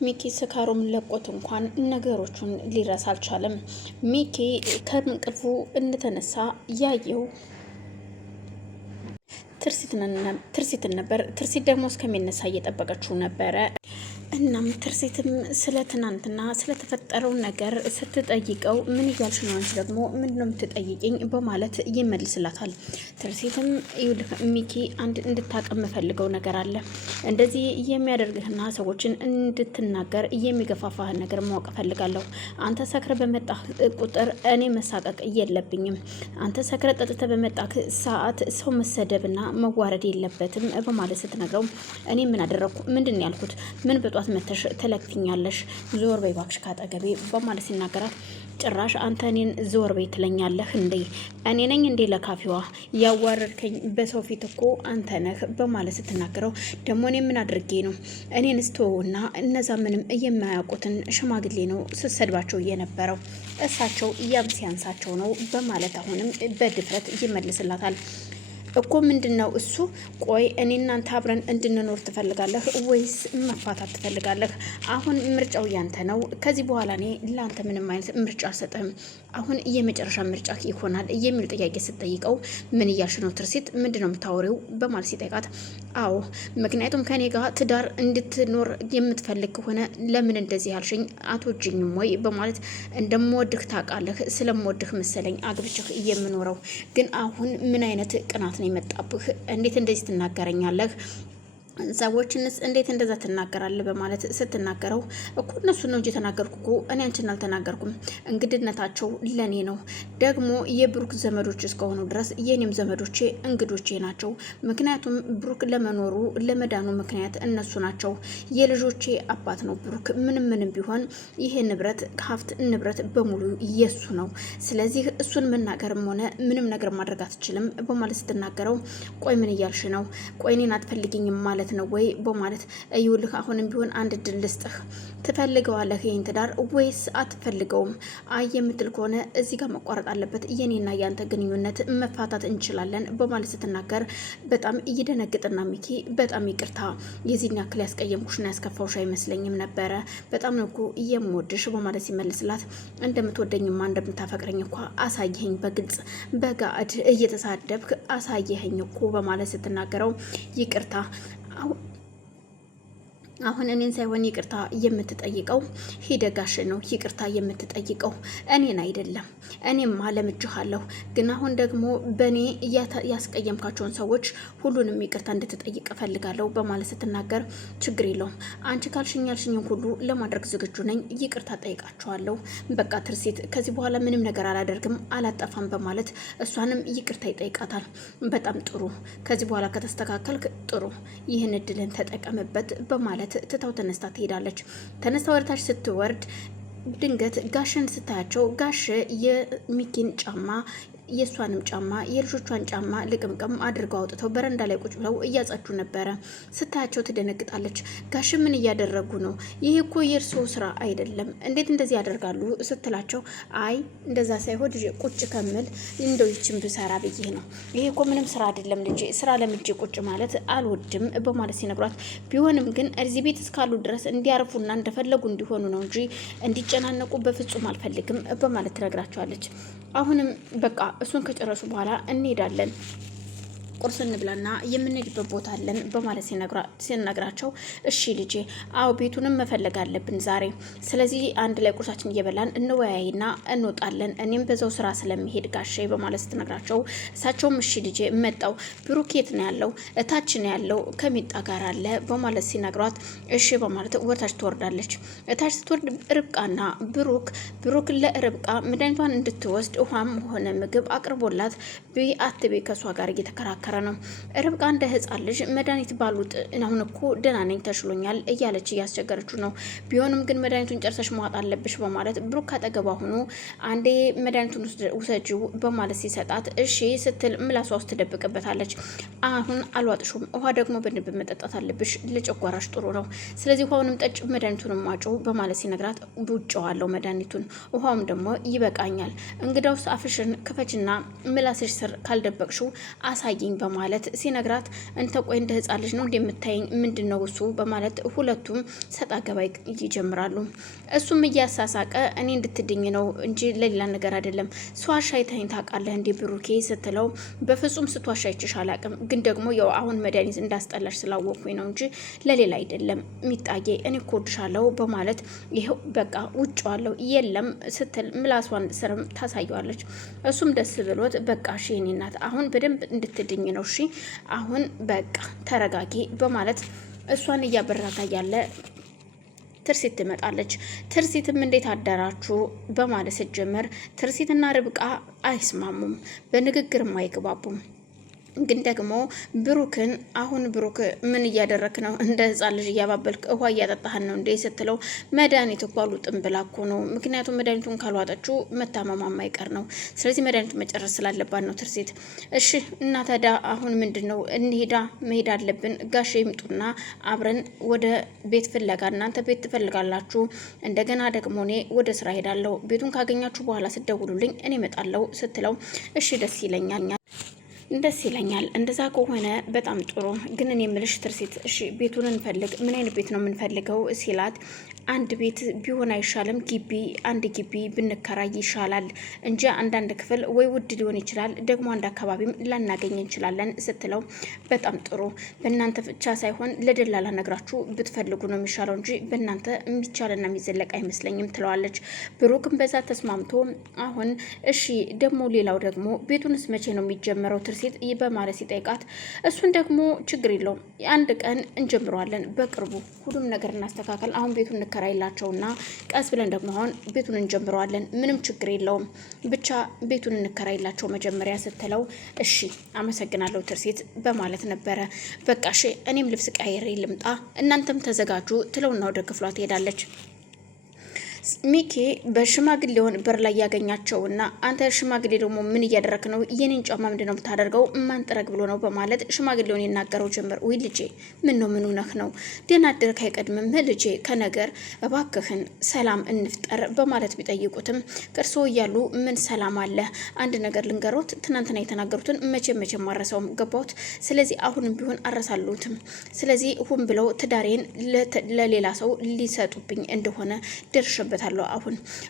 ሚኪ ስካሩም ለቆት እንኳን ነገሮቹን ሊረሳ አልቻለም። ሚኪ ከእንቅልፉ እንደተነሳ ያየው ትርሲትን ነበር። ትርሲት ደግሞ እስከሚነሳ እየጠበቀችው ነበረ። እናም ትርሲትም ስለ ትናንትና ስለተፈጠረው ነገር ስትጠይቀው ምን እያልሽ ነው? አንቺ ደግሞ ምንድነው የምትጠይቅኝ? በማለት ይመልስላታል። ትርሲትም ሚኪ አንድ እንድታቀም የምፈልገው ነገር አለ። እንደዚህ የሚያደርግህና ሰዎችን እንድትናገር የሚገፋፋህን ነገር ማወቅ እፈልጋለሁ። አንተ ሰክረ በመጣህ ቁጥር እኔ መሳቀቅ የለብኝም። አንተ ሰክረ ጠጥተ በመጣህ ሰዓት ሰው መሰደብና መዋረድ የለበትም በማለት ስትነግረው እኔ ምን አደረግኩ? ምንድን ያልኩት? ምን በጧት መተሽ ትለክፊኛለሽ? ዞር በይ እባክሽ ካጠገቤ በማለት ሲናገራት ጭራሽ አንተ እኔን ዞር በይ ትለኛለህ እንዴ? እኔ ነኝ እንዴ ለካፊዋ? ያዋረድከኝ በሰው ፊት እኮ አንተ ነህ በማለት ስትናገረው ደግሞ እኔ ምን አድርጌ ነው? እኔን ስተውና እነዛ ምንም የማያውቁትን ሽማግሌ ነው ስትሰድባቸው የነበረው። እሳቸው ያም ሲያንሳቸው ነው በማለት አሁንም በድፍረት ይመልስላታል። እኮ ምንድነው እሱ? ቆይ እኔ እናንተ አብረን እንድንኖር ትፈልጋለህ ወይስ መፋታት ትፈልጋለህ? አሁን ምርጫው ያንተ ነው። ከዚህ በኋላ እኔ ለአንተ ምንም አይነት ምርጫ አልሰጥህም። አሁን የመጨረሻ ምርጫ ይሆናል የሚል ጥያቄ ስትጠይቀው ምን እያልሽ ነው ትርሲት? ምንድነው የምታወሪው? በማለት ሲጠይቃት አዎ ምክንያቱም ከኔ ጋር ትዳር እንድትኖር የምትፈልግ ከሆነ ለምን እንደዚህ ያልሽኝ? አትወጂኝም ወይ? በማለት እንደምወድህ ታውቃለህ። ስለምወድህ መሰለኝ አግብቼህ የምኖረው። ግን አሁን ምን አይነት ቅናት ነው የመጣብህ? እንዴት እንደዚህ ትናገረኛለህ? ሰዎችንስ እንዴት እንደዛ ትናገራለህ? በማለት ስትናገረው እኮ እነሱ ነው እንጂ ተናገርኩ እኮ እኔ አንቺን አልተናገርኩም። እንግድነታቸው ለኔ ነው። ደግሞ የብሩክ ዘመዶች እስከሆኑ ድረስ የኔም ዘመዶቼ እንግዶቼ ናቸው። ምክንያቱም ብሩክ ለመኖሩ ለመዳኑ ምክንያት እነሱ ናቸው። የልጆቼ አባት ነው ብሩክ። ምንም ቢሆን ይሄ ንብረት ሀብት ንብረት በሙሉ የሱ ነው። ስለዚህ እሱን መናገርም ሆነ ምንም ነገር ማድረግ አትችልም በማለት ስትናገረው ቆይ ምን እያልሽ ነው? ቆይ እኔን አትፈልጊኝም ማለት ነው ወይ? በማለት እዩልህ አሁንም ቢሆን አንድ እድል ልስጥህ። ትፈልገዋለህ ይህን ትዳር ወይስ አትፈልገውም? አይ የምትል ከሆነ እዚህ ጋር መቋረጥ አለበት። የኔና ያንተ ግንኙነት መፋታት እንችላለን በማለት ስትናገር በጣም እየደነግጥና ሚኪ በጣም ይቅርታ የዚህን ያክል ያስቀየምኩሽና ያስከፋውሽ አይመስለኝም ነበረ። በጣም ነው እኮ የምወድሽ በማለት ሲመልስላት እንደምትወደኝማ እንደምታፈቅረኝ እኮ አሳየኸኝ፣ በግልጽ በጋድ እየተሳደብክ አሳየኸኝ እኮ በማለት ስትናገረው ይቅርታ አሁን እኔን ሳይሆን ይቅርታ የምትጠይቀው ሂደጋሽ ነው። ይቅርታ የምትጠይቀው እኔን አይደለም። እኔማ ለምጄሃለሁ፣ ግን አሁን ደግሞ በእኔ ያስቀየምካቸውን ሰዎች ሁሉንም ይቅርታ እንድትጠይቅ እፈልጋለሁ በማለት ስትናገር ችግር የለውም አንቺ ካልሽኝ ያልሽኝን ሁሉ ለማድረግ ዝግጁ ነኝ። ይቅርታ ጠይቃቸዋለሁ። በቃ ትርሲት ከዚህ በኋላ ምንም ነገር አላደርግም፣ አላጠፋም በማለት እሷንም ይቅርታ ይጠይቃታል። በጣም ጥሩ፣ ከዚህ በኋላ ከተስተካከልክ ጥሩ፣ ይህን እድልን ተጠቀምበት በማለት ትታው ተነስታ ትሄዳለች። ተነስታ ወደታች ስትወርድ ድንገት ጋሽን ስታያቸው ጋሽ የሚኪን ጫማ የእሷንም ጫማ የልጆቿን ጫማ ልቅምቅም አድርገው አውጥተው በረንዳ ላይ ቁጭ ብለው እያጸዱ ነበረ። ስታያቸው ትደነግጣለች። ጋሽ ምን እያደረጉ ነው? ይሄ እኮ የእርስዎ ስራ አይደለም፣ እንዴት እንደዚህ ያደርጋሉ? ስትላቸው አይ እንደዛ ሳይሆን ልጄ ቁጭ ከምል እንደው ይችን ብሰራ ብዬ ነው። ይሄ እኮ ምንም ስራ አይደለም ልጄ፣ ስራ ለምጄ ቁጭ ማለት አልወድም በማለት ሲነግሯት ቢሆንም ግን እዚህ ቤት እስካሉ ድረስ እንዲያርፉና እንደፈለጉ እንዲሆኑ ነው እንጂ እንዲጨናነቁ በፍጹም አልፈልግም በማለት ትነግራቸዋለች። አሁንም በቃ እሱን ከጨረሱ በኋላ እንሄዳለን፣ ቁርስ እንብላና የምንሄድበት ቦታ አለን በማለት ሲነግራቸው እሺ ልጄ፣ አዎ ቤቱንም መፈለግ አለብን ዛሬ። ስለዚህ አንድ ላይ ቁርሳችን እየበላን እንወያይና እንወጣለን። እኔም በዛው ስራ ስለሚሄድ ጋሼ በማለት ስትነግራቸው እሳቸውም እሺ ልጄ መጣው። ብሩክ የት ነው ያለው? እታች ነው ያለው ከሚጣ ጋር አለ በማለት ሲነግሯት እሺ በማለት ወታች ትወርዳለች። እታች ስትወርድ ርብቃና ብሩክ ለርብቃ መድኃኒቷን እንድትወስድ ውሃም ሆነ ምግብ አቅርቦላት አትቤ ከሷ ጋር እየተከራከረ ነው። ርብቃ እንደ ህፃን ልጅ መድኃኒት ባሉጥ አሁን እኮ ደህና ነኝ ተሽሎኛል እያለች እያስቸገረችው ነው። ቢሆንም ግን መድኃኒቱን ጨርሰሽ ማዋጥ አለብሽ በማለት ብሩክ ካጠገቧ ሆኖ አንዴ መድኃኒቱን ውሰጂው በማለት ሲሰጣት እሺ ስትል ምላሷ ውስጥ ትደብቅበታለች። አሁን አልዋጥሹም፣ ውሃ ደግሞ በደንብ መጠጣት አለብሽ፣ ለጨጓራሽ ጥሩ ነው። ስለዚህ ውሃውንም ጠጭ መድኃኒቱንም ዋጩ በማለት ሲነግራት ውጭዋለሁ መድኃኒቱን፣ ውሃውም ደግሞ ይበቃኛል። እንግዳውስ አፍሽን ክፈችና ምላስሽ ስር ካልደበቅሽው አሳይኝ በማለት ሲነግራት እንተ ቆይ እንደ ህፃን ልጅ ነው እንደምታየኝ ምንድነው እሱ በማለት ሁለቱም ሰጣ ገባ ይጀምራሉ። እሱም እያሳሳቀ እኔ እንድትድኝ ነው እንጂ ለሌላ ነገር አይደለም። ስዋሻ አይተኸኝ ታውቃለህ እንዴ ብሩኬ ስትለው በፍጹም ስትዋሻ አይቼሽ አላውቅም፣ ግን ደግሞ ያው አሁን መድኃኒት እንዳስጠላሽ ስላወቅኩኝ ነው እንጂ ለሌላ አይደለም ሚጣዬ እኔ እኮ እወድሻለሁ በማለት ይኸው በቃ ውጭዋለሁ የለም ስትል ምላሷን ስርም ታሳየዋለች። እሱም ደስ ብሎት በቃ እሺ የኔ እናት አሁን በደንብ እንድትድኝ ነው እሺ አሁን በቃ ተረጋጊ በማለት እሷን እያበረታ ያለ ትርሲት ትመጣለች። ትርሲትም እንዴት አደራችሁ በማለት ስትጀምር ትርሲትና ርብቃ አይስማሙም፣ በንግግርም አይግባቡም። ግን ደግሞ ብሩክን አሁን ብሩክ ምን እያደረክ ነው? እንደ ህፃን ልጅ እያባበልክ ውሃ እያጠጣህን ነው እንዴ ስትለው መድኃኒት እኮ አልውጥም ብላ እኮ ነው። ምክንያቱም መድኃኒቱን ካልዋጠችው መታመሟ የማይቀር ነው። ስለዚህ መድኃኒቱ መጨረስ ስላለባት ነው ትርሲት። እሺ እና ታዲያ አሁን ምንድን ነው እንሄዳ መሄድ አለብን። ጋሼ ይምጡና አብረን ወደ ቤት ፍለጋ እናንተ ቤት ትፈልጋላችሁ፣ እንደገና ደግሞ እኔ ወደ ስራ ሄዳለሁ። ቤቱን ካገኛችሁ በኋላ ስደውሉልኝ እኔ እመጣለሁ ስትለው እሺ ደስ ይለኛል እንደዛ ከሆነ በጣም ጥሩ። ግን እኔ የምልሽ ትርሲት እሺ ቤቱን እንፈልግ፣ ምን አይነት ቤት ነው የምንፈልገው ሲላት አንድ ቤት ቢሆን አይሻልም? አንድ ግቢ ብንከራይ ይሻላል እንጂ አንዳንድ ክፍል ወይ ውድ ሊሆን ይችላል፣ ደግሞ አንድ አካባቢም ላናገኝ እንችላለን ስትለው በጣም ጥሩ በእናንተ ብቻ ሳይሆን ለደላላ ነግራችሁ ብትፈልጉ ነው የሚሻለው እንጂ በእናንተ የሚቻልና የሚዘለቅ አይመስለኝም ትለዋለች። ብሩክም በዛ ተስማምቶ አሁን እሺ ደግሞ ሌላው ደግሞ ቤቱንስ መቼ ነው የሚጀመረው ትርሲት በማለት ሲጠይቃት እሱን ደግሞ ችግር የለውም አንድ ቀን እንጀምረዋለን፣ በቅርቡ ሁሉም ነገር እናስተካከል፣ አሁን ቤቱን እንከራይላቸውና ቀስ ብለን ደግሞ አሁን ቤቱን እንጀምረዋለን፣ ምንም ችግር የለውም ብቻ ቤቱን እንከራይላቸው መጀመሪያ ስትለው እሺ አመሰግናለሁ ትርሲት በማለት ነበረ። በቃ እሺ እኔም ልብስ ቀይሬ ልምጣ እናንተም ተዘጋጁ ትለውና ወደ ክፍሏ ትሄዳለች። ሚኪ በሽማግሌውን በር ላይ ያገኛቸውና አንተ ሽማግሌ ደግሞ ምን እያደረክ ነው? የኔን ጫማ ምንድን ነው የምታደርገው? ማን ጥረግ ብሎ ነው በማለት ሽማግሌውን ይናገረው ጀመር። ውይ ልጄ ምን ነው ምን ሆነህ ነው? ደህና አደርክ አይቀድምም ልጄ ከነገር እባክህን ሰላም እንፍጠር በማለት ቢጠይቁትም ከእርስዎ እያሉ ምን ሰላም አለ? አንድ ነገር ልንገሮት፣ ትናንትና የተናገሩትን መቼም ማረሰውም ገባሁት። ስለዚህ አሁንም ቢሆን አረሳሉትም። ስለዚህ ሁን ብለው ትዳሬን ለሌላ ሰው ሊሰጡብኝ እንደሆነ ደርሸበት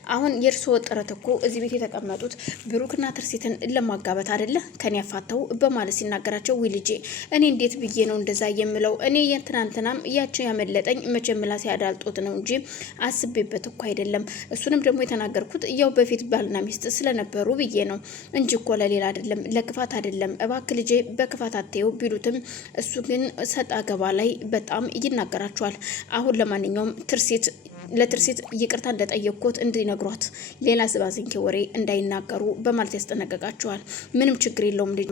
አሁን የእርስዎ ጥረት እኮ እዚህ ቤት የተቀመጡት ብሩክና ትርሲትን ለማጋበት አይደለ ከኔ ያፋተው በማለት ሲናገራቸው ውይ ልጄ እኔ እንዴት ብዬ ነው እንደዛ የምለው? እኔ የትናንትናም ያቸው ያመለጠኝ መጀመላ ሲያዳልጦት ነው እንጂ አስቤበት እኮ አይደለም። እሱንም ደግሞ የተናገርኩት ያው በፊት ባልና ሚስት ስለነበሩ ብዬ ነው እንጂ እኮ ለሌላ አይደለም፣ ለክፋት አይደለም። እባክህ ልጄ በክፋት አትየው ቢሉትም እሱ ግን ሰጣ ገባ ላይ በጣም ይናገራቸዋል። አሁን ለማንኛውም ለትርሲት ይቅርታ እንደጠየቅኩት እንዲነግሯት ሌላ ዝባዝንኬ ወሬ እንዳይናገሩ በማለት ያስጠነቀቃቸዋል። ምንም ችግር የለውም ልጅ